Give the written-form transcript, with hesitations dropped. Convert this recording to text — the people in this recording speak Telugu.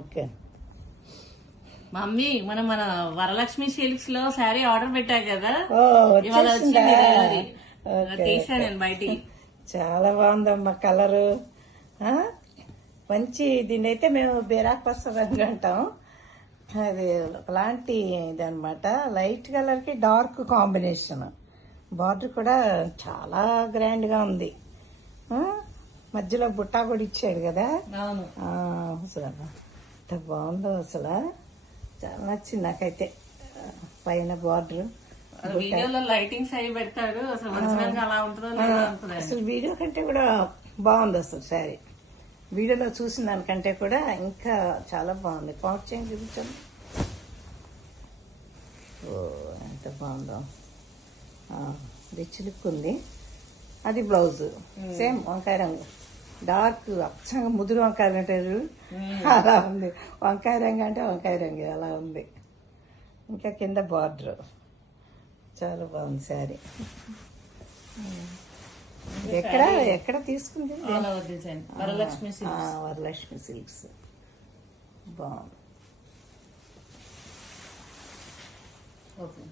ఓకే మమ్మీ మనం మన వరలక్ష్మి సిల్క్స్ లో శారీ ఆర్డర్ పెట్టా కదా, ఓ ఇవాళ వచ్చేసిందా? వచ్చింది delivery. ఓకే, తీసా నేను బయటికి. చాలా బాగుందమ్మా కలరు. మంచి దీన్ని అయితే మేము బీరాక్ పసరంగి అంటాం. అది ఒకలాంటి ఇదనమాట. లైట్ కలర్ కి డార్క్ కాంబినేషన్. బార్డర్ కూడా చాలా గ్రాండ్ గా ఉంది. ఆ, మధ్యలో బుట్టా కూడా ఇచ్చాడు కదా. అవును, అసలు ఎంత బాగుందో అసలు. చాలా నచ్చింది నాకైతే. పైన బార్డర్ వీడియోలో లైటింగ్స్ అవి పెడతాడు, అసలు ఒరిజినల్ గా అలా ఉంటుందో లేదో అనుకున్నాను. అసలు వీడియో కంటే కూడా బాగుంది అసలు శారీ. వీడియోలో చూసిన దానికంటే కూడా ఇంకా చాలా బాగుంది. పాట్ చేయండి చూపించండి. ఓ ఎంత బాగుందో. రిచ్ లుక్ ఉంది. అది బ్లౌజ్ సేమ్ వంకాయ రంగు, డార్క్ అచ్చంగా ముదురు వంకాయలు అంటారు అలా ఉంది. వంకాయ రంగు అంటే వంకాయ రంగు అలా ఉంది. ఇంకా కింద బార్డర్ చాలా బాగుంది శారీ. ఎక్కడ తీసుకుంది? All over design. Varalakshmi silks. Varalakshmi silks బాగుంది. ఓకే.